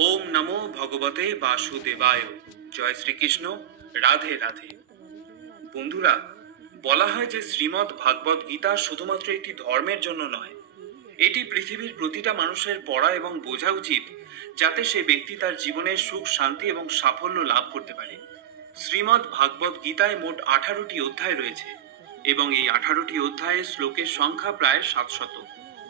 ওম নমো ভগবতে বাসুদেবায়। জয় শ্রীকৃষ্ণ। রাধে রাধে। বন্ধুরা, বলা হয় যে শ্রীমদ্ ভাগবত গীতা শুধুমাত্র একটি ধর্মের জন্য নয়, এটি পৃথিবীর প্রতিটা মানুষের পড়া এবং বোঝা উচিত, যাতে সে ব্যক্তি তার জীবনের সুখ, শান্তি এবং সাফল্য লাভ করতে পারে। শ্রীমদ্ ভাগবত গীতায় মোট 18টি অধ্যায় রয়েছে এবং এই 18টি অধ্যায়ের শ্লোকের সংখ্যা প্রায় 700।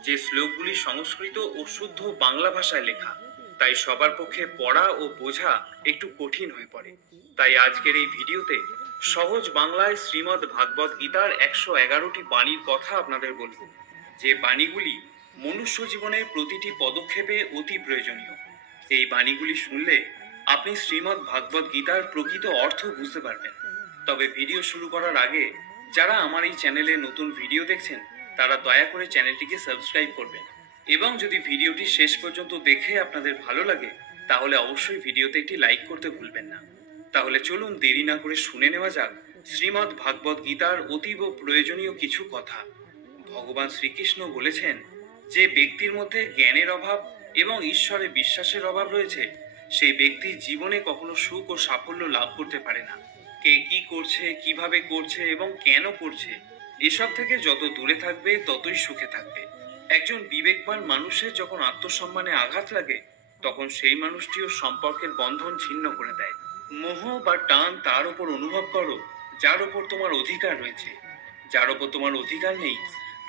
যে শ্লোকগুলি সংস্কৃত ও শুদ্ধ বাংলা ভাষায় লেখা, তাই সবার পক্ষে পড়া ও বোঝা একটু কঠিন হয়ে পড়ে। তাই আজকের এই ভিডিওতে সহজ বাংলায় শ্রীমদ্ ভাগবত গীতার 111টি বাণীর কথা আপনাদের বলবো, যে বাণীগুলি মনুষ্য জীবনের প্রতিটি পদক্ষেপে অতি প্রয়োজনীয়। এই বাণীগুলি শুনলে আপনি শ্রীমদ্ ভাগবত গীতার প্রকৃত অর্থ বুঝতে পারবেন। তবে ভিডিও শুরু করার আগে যারা আমার এই চ্যানেলে নতুন ভিডিও দেখছেন, তারা দয়া করে চ্যানেলটিকে সাবস্ক্রাইব করবেন এবং যদি ভিডিওটি শেষ পর্যন্ত দেখে আপনাদের ভালো লাগে, তাহলে অবশ্যই ভিডিওতে একটি লাইক করতে ভুলবেন না। তাহলে চলুন দেরি না করে শুনে নেওয়া যাক শ্রীমদ্ ভাগবত গীতার অতীব প্রয়োজনীয় কিছু কথা। ভগবান শ্রীকৃষ্ণ বলেছেন, যে ব্যক্তির মধ্যে জ্ঞানের অভাব এবং ঈশ্বরে বিশ্বাসের অভাব রয়েছে, সেই ব্যক্তি জীবনে কখনো সুখ ও সাফল্য লাভ করতে পারে না। কে কি করছে, কিভাবে করছে এবং কেন করছে, এসব থেকে যত দূরে থাকবে ততই সুখে থাকবে। একজন বিবেকবান মানুষের যখন আত্মসম্মানে আঘাত লাগে, তখন সেই মানুষটিও সম্পর্কের বন্ধন ছিন্ন করে দেয়। মোহ বা টান তার উপর অনুভব করো যার উপর তোমার অধিকার রয়েছে। যার উপর তোমার অধিকার নেই,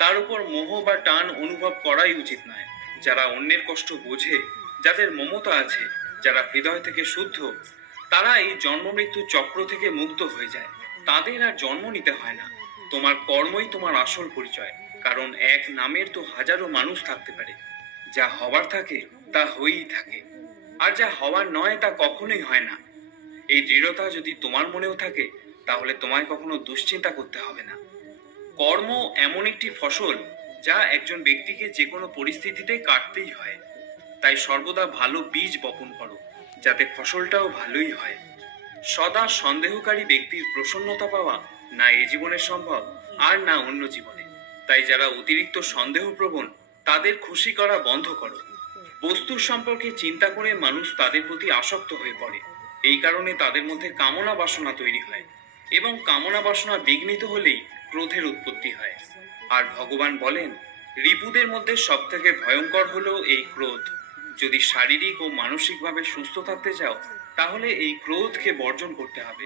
তার উপর মোহ বা টান অনুভব করাই উচিত নয়। যারা অন্যের কষ্ট বোঝে, যাদের মমতা আছে, যারা হৃদয় থেকে শুদ্ধ, তারা এই জন্ম মৃত্যু চক্র থেকে মুক্ত হয়ে যায়। তাদের আর জন্ম নিতে হয় না। তোমার কর্মই তোমার আসল পরিচয়, কারণ এক নামের তো হাজারো মানুষ থাকতে পারে। যা হবার থাকে তা হয়েই থাকে, আর যা হওয়ার নয় তা কখনোই হয় না। এই দৃঢ়তা যদি তোমার মনেও থাকে, তাহলে তোমায় কখনো দুশ্চিন্তা করতে হবে না। কর্ম এমন একটি ফসল যা একজন ব্যক্তিকে যে কোনো পরিস্থিতিতে কাটতেই হয়। তাই সর্বদা ভালো বীজ বপন করো, যাতে ফসলটাও ভালোই হয়। সদা সন্দেহকারী ব্যক্তির প্রসন্নতা পাওয়া না এ জীবনে সম্ভব, আর না অন্য জীবনে। তাই যারা অতিরিক্ত সন্দেহপ্রবণ, তাদের খুশি করা বন্ধ করো। বস্তুর সম্পর্কে চিন্তা করে মানুষ তাদের প্রতি আসক্ত হয়ে পড়ে। এই কারণে তাদের মধ্যে কামনা বাসনা তৈরি হয় এবং কামনা বাসনা বিঘ্নিত হলেই ক্রোধের উৎপত্তি হয়। আর ভগবান বলেন, রিপুদের মধ্যে সব থেকে ভয়ঙ্কর হলো এই ক্রোধ। যদি শারীরিক ও মানসিকভাবে সুস্থ থাকতে চাও, তাহলে এই ক্রোধকে বর্জন করতে হবে।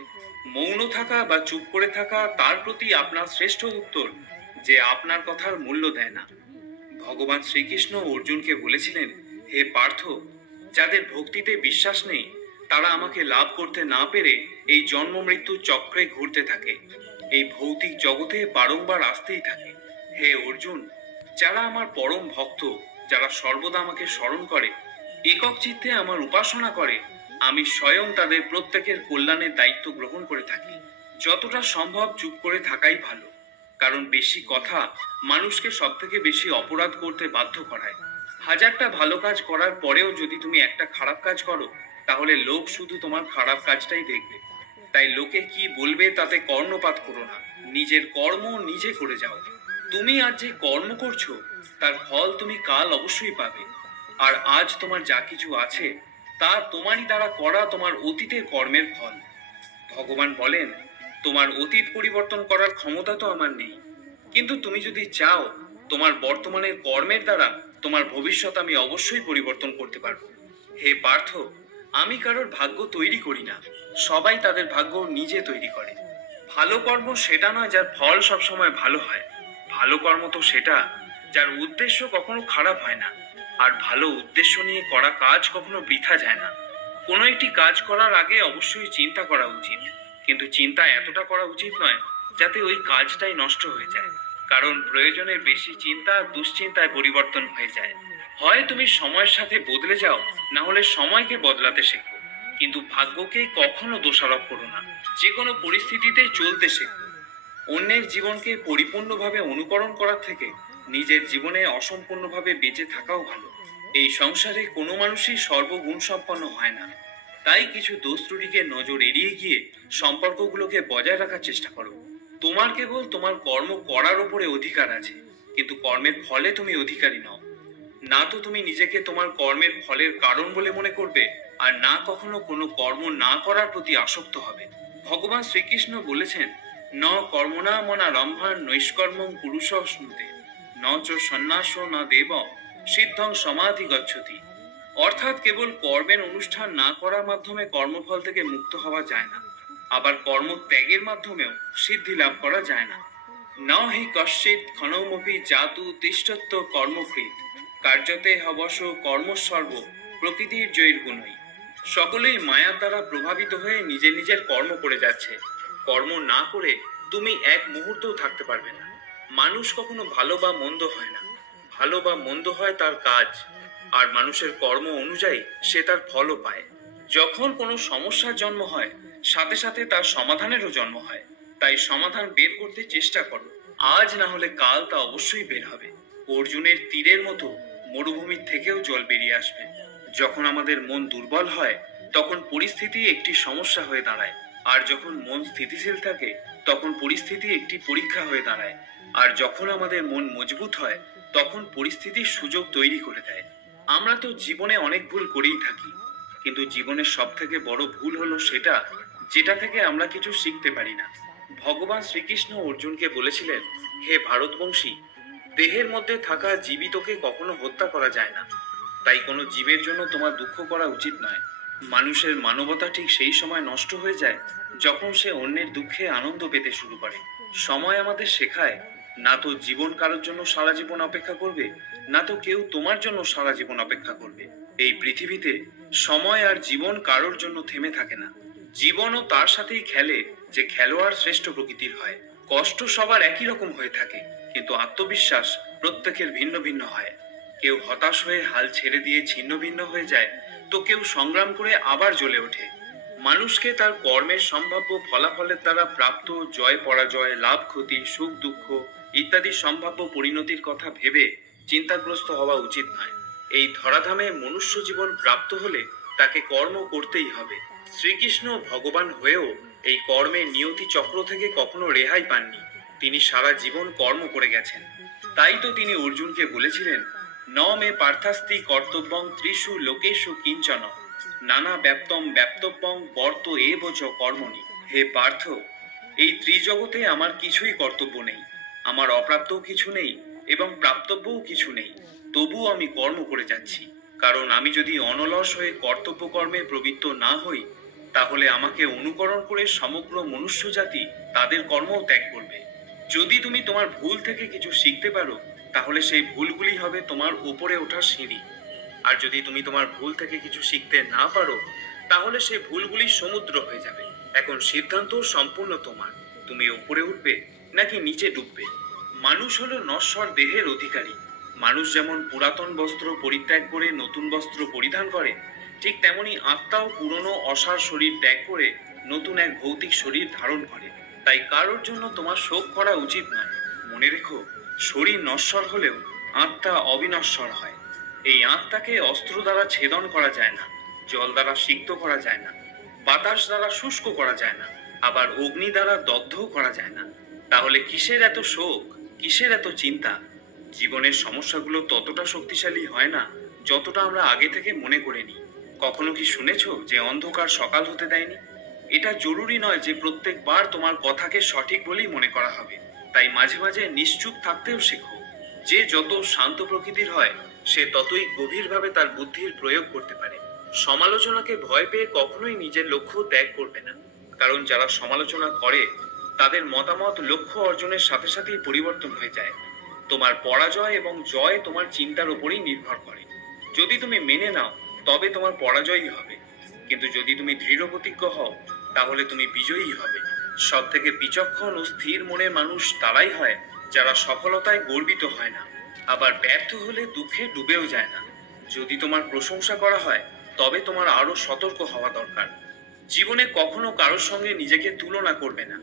মৌন থাকা বা চুপ করে থাকা তার প্রতি আপনার শ্রেষ্ঠ উত্তর, যে আপনার কথার মূল্য দেয় না। ভগবান শ্রীকৃষ্ণ অর্জুনকে বলেছিলেন, হে পার্থ, যাদের ভক্তিতে বিশ্বাস নেই, তারা আমাকে লাভ করতে না পেরে এই জন্ম মৃত্যু চক্রে ঘুরতে থাকে, এই ভৌতিক জগতে বারংবার আসতেই থাকে। হে অর্জুন, যারা আমার পরম ভক্ত, যারা সর্বদা আমাকে স্মরণ করে, একক চিত্তে আমার উপাসনা করে, আমি স্বয়ং তাদের প্রত্যেকের কল্যাণের দায়িত্ব গ্রহণ করে থাকি। যতটা সম্ভব চুপ করে থাকাই ভালো, কারণ বেশি কথা মানুষকে সব থেকে বেশি অপরাধ করতে বাধ্য করায়। হাজারটা ভালো কাজ করার পরেও যদি তুমি একটা খারাপ কাজ করো, তাহলে লোক শুধু তোমার খারাপ কাজটাই দেখবে। তাই লোকে কি বলবে তাতে কর্ণপাত করো না, নিজের কর্ম নিজে করে যাও। তুমি আজ যে কর্ম করছো, তার ফল তুমি কাল অবশ্যই পাবে। আর আজ তোমার যা কিছু আছে, তা তোমারই দ্বারা করা তোমার অতীতের কর্মের ফল। ভগবান বলেন, তোমার অতীত পরিবর্তন করার ক্ষমতা তো আমার নেই, কিন্তু তুমি যদি চাও, তোমার বর্তমানের কর্মের দ্বারা তোমার ভবিষ্যৎ আমি অবশ্যই পরিবর্তন করতে পারবো। হে পার্থ, আমি কারোর ভাগ্য তৈরি করি না, সবাই তাদের ভাগ্য নিজে তৈরি করে। ভালো কর্ম সেটা নয় যার ফল সবসময় ভালো হয়। ভালো কর্ম তো সেটা যার উদ্দেশ্য কখনো খারাপ হয় না। আর ভালো উদ্দেশ্য নিয়ে করা কাজ কখনো বৃথা যায় না। কোনো একটি কাজ করার আগে অবশ্যই চিন্তা করা উচিত, কিন্তু চিন্তা এতটা করা উচিত নয় যাতে ওই কাজটাই নষ্ট হয়ে যায়। কারণ প্রয়োজনের বেশি চিন্তা দুশ্চিন্তায় পরিবর্তন হয়ে যায়। হয় তুমি সময়ের সাথে বদলে যাও, না হলে সময়কে বদলাতে শেখো। কিন্তু ভাগ্যকে কখনো দোষারোপ করো না। যে কোনো পরিস্থিতিতে চলতে শেখো। অন্যের জীবনকে পরিপূর্ণভাবে অনুকরণ করার থেকে নিজের জীবনে অসম্পূর্ণভাবে বেঁচে থাকাও ভালো। এই সংসারে কোনো মানুষই সর্বগুণ সম্পন্ন হয় না। তাই কিছু দোষ ত্রুটিকে নজর এড়িয়ে গিয়ে সম্পর্কগুলোকে বজায় রাখার চেষ্টা করো। তোমার কেবল তোমার কর্ম করার উপরে অধিকার আছে, কিন্তু কর্মের ফলে তুমি অধিকারী নও। না তো তুমি নিজেকে তোমার কর্মের ফলের কারণ বলে মনে করবে, আর না কখনো কোনো কর্ম না করার প্রতি আসক্ত হবে। ভগবান শ্রীকৃষ্ণ বলেছেন, ন কর্মণা মনা রম্ভার নৈষ্কর্মং পুরুষ স্নুতে, ন চ সন্ন্যাস ন দেব সিদ্ধং সমাধি গচ্ছতি। অর্থাৎ কেবল কর্মের অনুষ্ঠান না করার মাধ্যমে কর্মফল থেকে মুক্ত হওয়া যায় না, আবার কর্ম ত্যাগের মাধ্যমেও সিদ্ধি লাভ করা যায় না। ন হি কশ্চিৎ ক্ষণমপি জাতু তিষ্ঠত্ব কর্মকৃত, কার্যতে হবশ কর্মসর্ব প্রকৃতির জয়ীর গুণই। সকলেই মায়ার দ্বারা প্রভাবিত হয়ে নিজের নিজের কর্ম করে যাচ্ছে। কর্ম না করে তুমি এক মুহূর্তও থাকতে পারবে না। মানুষ কখনো ভালো বা মন্দ হয় না, ভালো বা মন্দ হয় তার কাজ, আর মানুষের কর্ম অনুযায়ী সে তার ফলও পায়। যখন কোনো সমস্যার জন্ম হয়, সাথে সাথে তার সমাধানেরও জন্ম হয়। তাই সমাধান বের করতে চেষ্টা করো, আজ না হলে কাল তা অবশ্যই বের হবে। অর্জুনের তীরের মতো মরুভূমির থেকেও জল বেরিয়ে আসবে। যখন আমাদের মন দুর্বল হয়, তখন পরিস্থিতি একটি সমস্যা হয়ে দাঁড়ায়, আর যখন মন স্থিতিশীল থাকে, তখন পরিস্থিতি একটি পরীক্ষা হয়ে দাঁড়ায়, আর যখন আমাদের মন মজবুত হয়, তখন পরিস্থিতির সুযোগ তৈরি করে দেয়। আমরা তো জীবনে অনেক ভুল করেই থাকি, কিন্তু জীবনের সব থেকে বড় ভুল হলো সেটা যেটা থেকে আমরা কিছু শিখতে পারি না। ভগবান শ্রীকৃষ্ণ অর্জুনকে বলেছিলেন, হে ভারতবংশী, দেহের মধ্যে থাকা জীবিতকে কখনো হত্যা করা যায় না, তাই কোনো জীবের জন্য তোমার দুঃখ করা উচিত নয়। মানুষের মানবতা ঠিক সেই সময় নষ্ট হয়ে যায় যখন সে অন্যের দুঃখে আনন্দ পেতে শুরু করে। সময় আমাদের শেখায়, না তো জীবন কারোর জন্য সারা জীবন অপেক্ষা করবে, না তো কেউ তোমার জন্য সারা জীবন অপেক্ষা করবে। এই পৃথিবীতে সময় আর জীবন কারোর জন্য থেমে থাকে না। জীবনও তার সাথেই খেলে যে খেলোয়াড় শ্রেষ্ঠ প্রকৃতির হয়। কষ্ট সবার একই রকম হয়ে থাকে, কিন্তু আত্মবিশ্বাস প্রত্যেকের ভিন্ন ভিন্ন হয়। কেউ হতাশ হয়ে হাল ছেড়ে দিয়ে ছিন্ন ভিন্ন হয়ে যায়, তো কেউ সংগ্রাম করে আবার জ্বলে ওঠে। মানুষকে তার কর্মের সম্ভাব্য ফলাফলের দ্বারা প্রাপ্ত জয় পরাজয়, লাভ ক্ষতি, সুখ দুঃখ ইত্যাদি সম্ভাব্য পরিণতির কথা ভেবে চিন্তাগ্রস্ত হওয়া উচিত নয়। এই ধরাধামে মনুষ্য জীবন প্রাপ্ত হলে তাকে কর্ম করতেই হবে। শ্রীকৃষ্ণ ভগবান হয়েও এই কর্মের নিয়তি চক্র থেকে কখনো রেহাই পাননি। তিনি সারা জীবন কর্ম করে গেছেন। তাই তো তিনি অর্জুনকে বলেছিলেন, ন মে পার্থাস্তি কর্তব্যং ত্রিষু লোকেষু কিঞ্চন, নানা ব্যাপ্তম ব্যাপ্তব্যং বর্ত এব চ কর্মণি। হে পার্থ, এই ত্রিজগতে আমার কিছুই কর্তব্য নেই, আমার অপ্রাপ্তও কিছু নেই এবং প্রাপ্তব্যও কিছু নেই, তবুও আমি কর্ম করে যাচ্ছি। কারণ আমি যদি অনলস হয়ে কর্তব্য কর্মে প্রবৃত্ত না হই, তাহলে আমাকে অনুকরণ করে সমগ্র মনুষ্য জাতি তাদের কর্মও ত্যাগ করবে। যদি তুমি তোমার ভুল থেকে কিছু শিখতে পারো, তাহলে সেই ভুলগুলি হবে তোমার উপরে ওঠার সিঁড়ি। আর যদি তুমি তোমার ভুল থেকে কিছু শিখতে না পারো, তাহলে সেই ভুলগুলি সমুদ্র হয়ে যাবে। এখন সিদ্ধান্ত সম্পূর্ণ তোমার, তুমি উপরে উঠবে নাকি নিচে ডুববে। মানুষ হলো নশ্বর দেহের অধিকারী। মানুষ যেমন পুরাতন বস্ত্র পরিত্যাগ করে নতুন বস্ত্র পরিধান করে, ঠিক তেমনি আত্মাও পুরনো অসার শরীর ত্যাগ করে নতুন এক ভৌতিক শরীর ধারণ করে। তাই কারোর জন্য তোমার শোক করা উচিত নয়। মনে রেখো, শরীর নশ্বর হলেও আত্মা অবিনশ্বর হয়। এই আত্মাকে অস্ত্র দ্বারা ছেদন করা যায় না, জল দ্বারা সিক্ত করা যায় না, বাতাস দ্বারা শুষ্ক করা যায় না, আবার অগ্নি দ্বারা দগ্ধও করা যায় না। তাহলে কিসের এত শোক, কিসের এত চিন্তা? জীবনের সমস্যাগুলো ততটা শক্তিশালী হয় না যতটা আমরা আগে থেকে মনে করে নিই। কখনো কি শুনেছো যে অন্ধকার সকাল হতে দেয়নি? এটা জরুরি নয় যে প্রত্যেকবার তোমার কথাকে সঠিক বলেই মনে করা হবে। তাই মাঝে মাঝে নিশ্চুপ থাকতেও শেখো। যে যত শান্ত প্রকৃতির হয়, সে ততই গভীরভাবে তার বুদ্ধির প্রয়োগ করতে পারে। সমালোচনাকে ভয় পেয়ে কখনোই নিজের লক্ষ্য ত্যাগ করবে না, কারণ যারা সমালোচনা করে তাদের মতামত লক্ষ্য অর্জনের সাথে সাথেই পরিবর্তন হয়ে যায়। তোমার পরাজয় এবং জয় তোমার চিন্তার উপরেই নির্ভর করে। যদি তুমি মেনে নাও, তবে তোমার পরাজয়ই হবে, কিন্তু যদি তুমি দৃঢ় প্রতিজ্ঞ হও, তাহলে তুমি বিজয়ী হবে। সব থেকে বিচক্ষণ ও স্থির মনের মানুষ তারাই হয় যারা সফলতায় গর্বিত হয় না, আবার ব্যর্থ হলে দুঃখে ডুবেও যায় না। যদি তোমার প্রশংসা করা হয়, তবে তোমার আরো সতর্ক হওয়া দরকার। জীবনে কখনো কারোর সঙ্গে নিজেকে তুলনা করবে না।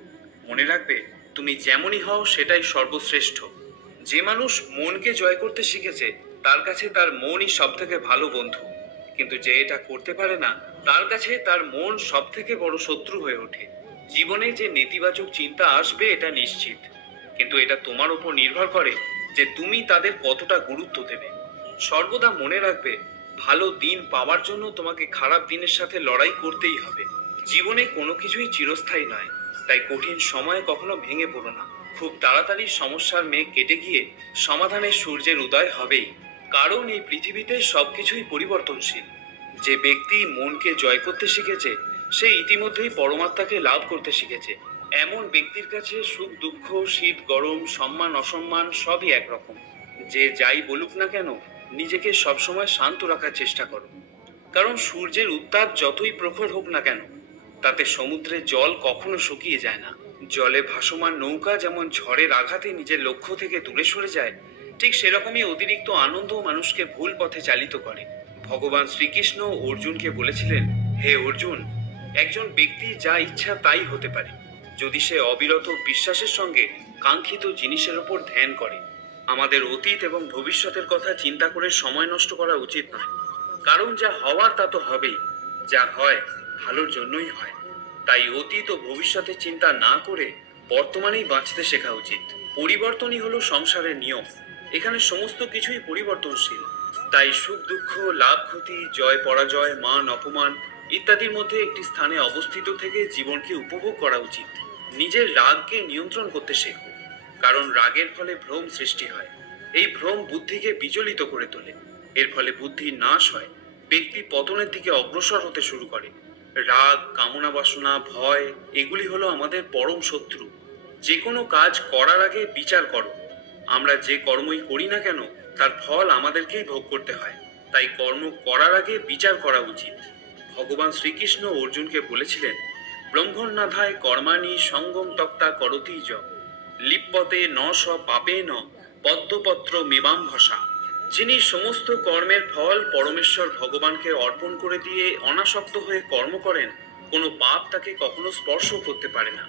মনে রাখবে, তুমি যেমনই হও সেটাই সর্বশ্রেষ্ঠ। যে মানুষ মনকে জয় করতে শিখেছে, তার কাছে তার মনই সব থেকে ভালো বন্ধু। কিন্তু যে এটা করতে পারে না, তার কাছে তার মন সব থেকে বড় শত্রু হয়ে ওঠে। জীবনে যে নেতিবাচক চিন্তা আসবে এটা নিশ্চিত, কিন্তু এটা তোমার উপর নির্ভর করে যে তুমি তাদের কতটা গুরুত্ব দেবে। সর্বদা মনে রাখবে, ভালো দিন পাওয়ার জন্য তোমাকে খারাপ দিনের সাথে লড়াই করতেই হবে। জীবনে কোনো কিছুই চিরস্থায়ী নয়, তাই কঠিন সময়ে কখনো ভেঙে পড়ো না। খুব তাড়াতাড়ি সমস্যার মেঘ কেটে গিয়ে সমাধানের সূর্যের উদয় হবেই। কারণ এই পৃথিবীতে সবকিছুই পরিবর্তনশীল। যে ব্যক্তি মনকে জয় করতে শিখেছে, সে ইতিমধ্যেই পরমাত্মাকে লাভ করতে শিখেছে। এমন ব্যক্তির কাছে সুখ দুঃখ, শীত গরম, সম্মান অসম্মান সবই একরকম। যে যাই বলুক না কেন, নিজেকে সবসময় শান্ত রাখার চেষ্টা করো। কারণ সূর্যের উত্তাপ যতই প্রখর হোক না কেন, তাতে সমুদ্রের জল কখনো শুকিয়ে যায় না। জলে ভাসমান নৌকা যেমন ঝড়ের আঘাতে নিজের লক্ষ্য থেকে দূরে সরে যায়, ঠিক সেরকমই অতিরিক্ত আনন্দ মানুষকে ভুল পথে চালিত করে। ভগবান শ্রীকৃষ্ণ অর্জুনকে বলেছিলেন, হে অর্জুন, একজন ব্যক্তি যা ইচ্ছা তাই হতে পারে, যদি সে অবিরত বিশ্বাসের সঙ্গে কাঙ্ক্ষিত জিনিসের ওপর ধ্যান করে। আমাদের অতীত এবং ভবিষ্যতের কথা চিন্তা করে সময় নষ্ট করা উচিত নয়। কারণ যা হওয়ার তা তো হবেই, যা হয় ভালোর জন্যই হয়। তাই অতীত ও ভবিষ্যতের চিন্তা না করে বর্তমানেই বাঁচতে শেখা উচিত। পরিবর্তনই হলো সংসারের নিয়ম। এখানে সমস্ত কিছুই পরিবর্তনশীল। তাই সুখ দুঃখ, লাভ ক্ষতি, জয় পরাজয়, মান অপমান ইত্যাদির মধ্যে একটি স্থানে অবস্থিত থেকে জীবনকে উপভোগ করা উচিত। নিজের রাগকে নিয়ন্ত্রণ করতে শেখো, কারণ রাগের ফলে ভ্রম সৃষ্টি হয়। এই ভ্রম বুদ্ধিকে বিচলিত করে তোলে। এর ফলে বুদ্ধি নাশ হয়, ব্যক্তি পতনের দিকে অগ্রসর হতে শুরু করে। রাগ, কামনা বাসনা, ভয় এগুলি হলো আমাদের পরম শত্রু। যে কোনো কাজ করার আগে বিচার করো। আমরা যে কর্মই করি না কেন, তার ফল আমাদেরকেই ভোগ করতে হয়। তাই কর্ম করার আগে বিচার করা উচিত। ভগবান শ্রীকৃষ্ণ অর্জুনকে বলেছিলেন, ব্রহ্মণ্যাধায় কর্মাণি সঙ্গম তক্তা করতি য লিপ্যতে ন স পাপে ন পদ্মপত্র মেবাম ভসা। যিনি সমস্ত কর্মের ফল পরমেশ্বর ভগবানকে অর্পণ করে দিয়ে অনাসক্ত হয়ে কর্ম করেন, কোনো পাপ তাকে কখনো স্পর্শ করতে পারে না।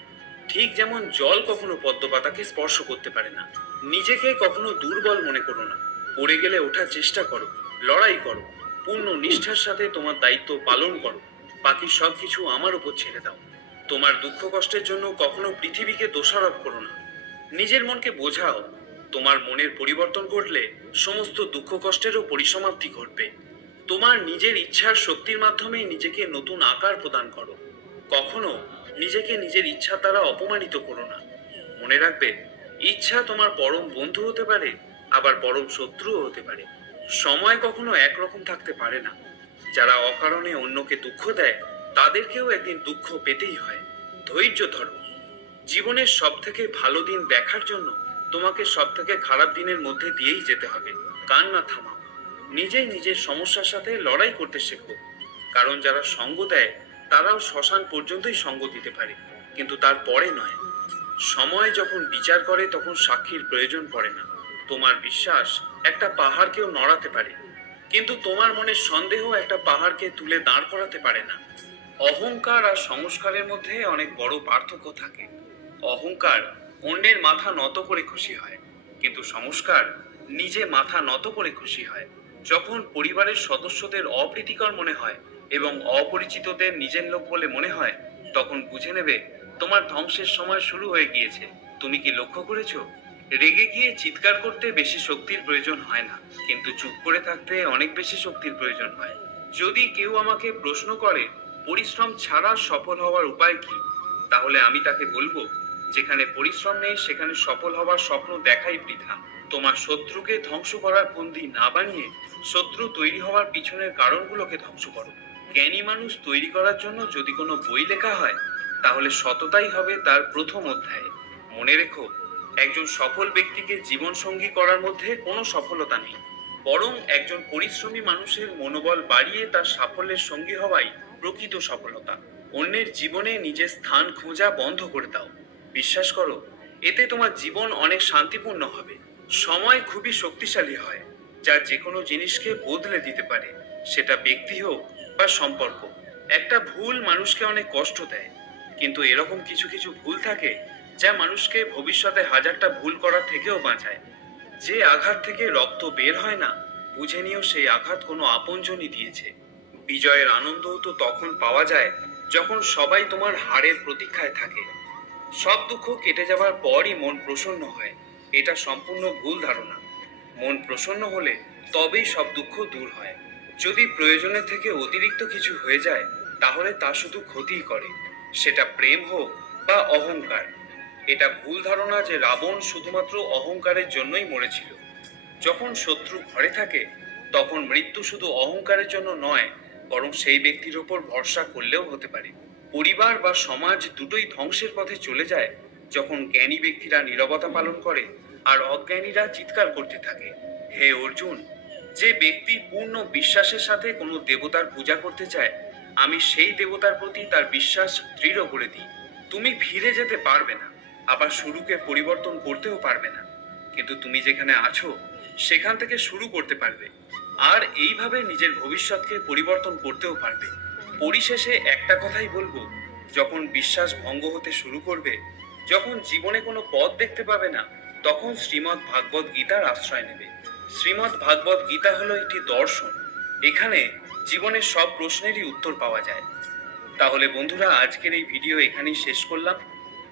ঠিক যেমন জল কখনো পদ্মপাতাকে স্পর্শ করতে পারে না। নিজেকে কখনো দুর্বল মনে করো না। পড়ে গেলে ওঠার চেষ্টা করো, লড়াই করো, পূর্ণ নিষ্ঠার সাথে তোমার দায়িত্ব পালন করো। বাকি সবকিছু আমার উপর ছেড়ে দাও। তোমার দুঃখ কষ্টের জন্য কখনো পৃথিবীকে দোষারোপ করো না। নিজের মনকে বোঝাও, তোমার মনের পরিবর্তন ঘটলে সমস্ত দুঃখ কষ্টেরও পরিসমাপ্তি ঘটবে। তোমার নিজের ইচ্ছার শক্তির মাধ্যমে নিজেকে নতুন আকার প্রদান করো। কখনো নিজেকে নিজের ইচ্ছা দ্বারা অপমানিত করো না। মনে রাখবে, ইচ্ছা তোমার পরম বন্ধু হতে পারে, আবার পরম শত্রুও হতে পারে। সময় কখনো একরকম থাকতে পারে না। যারা অকারণে অন্যকে দুঃখ দেয়, তাদেরকেও একদিন দুঃখ পেতেই হয়। ধৈর্য ধরো। জীবনের সব থেকে ভালো দিন দেখার জন্য তোমাকে সব থেকে খারাপ দিনের মধ্যে দিয়েই যেতে হবে। কান্না থামাও, নিজেই নিজের সমস্যার সাথে লড়াই করতে শেখো। কারণ যারা সঙ্গ দেয়, তারাও শ্মশান পর্যন্তই সঙ্গ দিতে পারে, কিন্তু তার পরে নয়। সময় যখন বিচার করে, তখন সাক্ষীর প্রয়োজন পড়ে না। তোমার বিশ্বাস একটা পাহাড়কেও নড়াতে পারে, কিন্তু তোমার মনের সন্দেহ একটা পাহাড়কে তুলে দাঁড় করাতে পারে না। অহংকার আর সংস্কারের মধ্যে অনেক বড় পার্থক্য থাকে। অহংকার অন্যের মাথা নত করে খুশি হয়, কিন্তু সংস্কার নিজে মাথা নত করে খুশি হয়। যখন পরিবারের সদস্যদের অপ্রীতিকর মনে হয় এবং অপরিচিতদের নিজের লোক বলে মনে হয়, তখন বুঝে নেবে তোমার ধ্বংসের সময় শুরু হয়ে গিয়েছে। তুমি কি লক্ষ্য করেছো? রেগে গিয়ে চিৎকার করতে বেশি শক্তির প্রয়োজন হয় না, কিন্তু চুপ করে থাকতে অনেক বেশি শক্তির প্রয়োজন হয়। যদি কেউ আমাকে প্রশ্ন করে পরিশ্রম ছাড়া সফল হওয়ার উপায় কি, তাহলে আমি তাকে বলবো, যেখানে পরিশ্রম নেই সেখানে সফল হওয়ার স্বপ্ন দেখাই বৃথা। তোমার শত্রুকে ধ্বংস করার ফন্দি না বানিয়ে শত্রু তৈরি হওয়ার পিছনের কারণগুলোকে ধ্বংস করো। জ্ঞানী মানুষ তৈরি করার জন্য যদি কোনো বই লেখা হয়, তাহলে সততাই হবে তার প্রথম অধ্যায়। মনে রেখো, একজন সফল ব্যক্তিকে জীবন সঙ্গী করার মধ্যে কোনো সফলতা নেই, বরং একজন পরিশ্রমী মানুষের মনোবল বাড়িয়ে তার সাফল্যের সঙ্গী হওয়াই প্রকৃত সফলতা। অন্যের জীবনে নিজের স্থান খোঁজা বন্ধ করে দাও। বিশ্বাস করো, এতে তোমার জীবন অনেক শান্তিপূর্ণ হবে। সময় খুবই শক্তিশালী হয়, যা যে কোনো জিনিসকে বদলে দিতে পারে, সেটা ব্যক্তি হোক বা সম্পর্ক। একটা ভুল মানুষকে অনেক কষ্ট দেয়, কিন্তু এরকম কিছু কিছু ভুল থাকে যা মানুষকে ভবিষ্যতে হাজারটা ভুল করার থেকেও বাঁচায়। যে আঘাত থেকে রক্ত বের হয় না, বুঝে নিও সেই আঘাত কোনো আপনজনই দিয়েছে। বিজয়ের আনন্দ তো তখন পাওয়া যায় যখন সবাই তোমার হারের প্রতীক্ষায় থাকে। সব দুঃখ কেটে যাওয়ার পরই মন প্রসন্ন হয়, এটা সম্পূর্ণ ভুল ধারণা। মন প্রসন্ন হলে তবেই সব দুঃখ দূর হয়। যদি প্রয়োজনের থেকে অতিরিক্ত কিছু হয়ে যায় তাহলে তা শুধু ক্ষতিই করে, সেটা প্রেম হোক বা অহংকার। এটা ভুল ধারণা যে রাবণ শুধুমাত্র অহংকারের জন্যই মরেছিল। যখন শত্রু ঘরে থাকে তখন মৃত্যু শুধু অহংকারের জন্য নয়, বরং সেই ব্যক্তির ওপর ভরসা করলেও হতে পারে। পরিবার বা সমাজ দুটোই ধ্বংসের পথে চলে যায় যখন জ্ঞানী ব্যক্তিরা নীরবতা পালন করে আর অজ্ঞানীরা চিৎকার করতে থাকে। হে অর্জুন, যে ব্যক্তি পূর্ণ বিশ্বাসের সাথে কোনো দেবতার পূজা করতে চায়, আমি সেই দেবতার প্রতি তার বিশ্বাস দৃঢ় করে দিই। তুমি ফিরে যেতে পারবে না, আবার শুরুকে পরিবর্তন করতেও পারবে না, কিন্তু তুমি যেখানে আছো সেখান থেকে শুরু করতে পারবে, আর এইভাবে নিজের ভবিষ্যৎকে পরিবর্তন করতেও পারবে। পরিশেষে একটা কথাই বলবো, যখন বিশ্বাস ভঙ্গ হতে শুরু করবে, যখন জীবনে কোনো পথ দেখতে পাবে না, তখন শ্রীমদ্ ভাগবত গীতার আশ্রয় নেবে। শ্রীমদ্ ভাগবত গীতা হলো একটি দর্শন, এখানে জীবনের সব প্রশ্নেরই উত্তর পাওয়া যায়। তাহলে বন্ধুরা, আজকের এই ভিডিও এখানেই শেষ করলাম।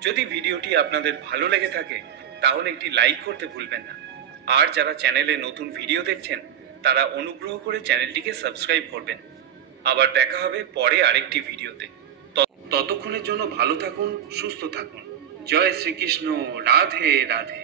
যদি ভিডিওটি আপনাদের ভালো লেগে থাকে তাহলে একটি লাইক করতে ভুলবেন না, আর যারা চ্যানেলে নতুন ভিডিও দেখছেন তারা অনুগ্রহ করে চ্যানেলটিকে সাবস্ক্রাইব করবেন। আবার দেখা হবে পরে আরেকটি ভিডিওতে। ততক্ষণের জন্য ভালো থাকুন, সুস্থ থাকুন। জয় শ্রীকৃষ্ণ। রাধে রাধে।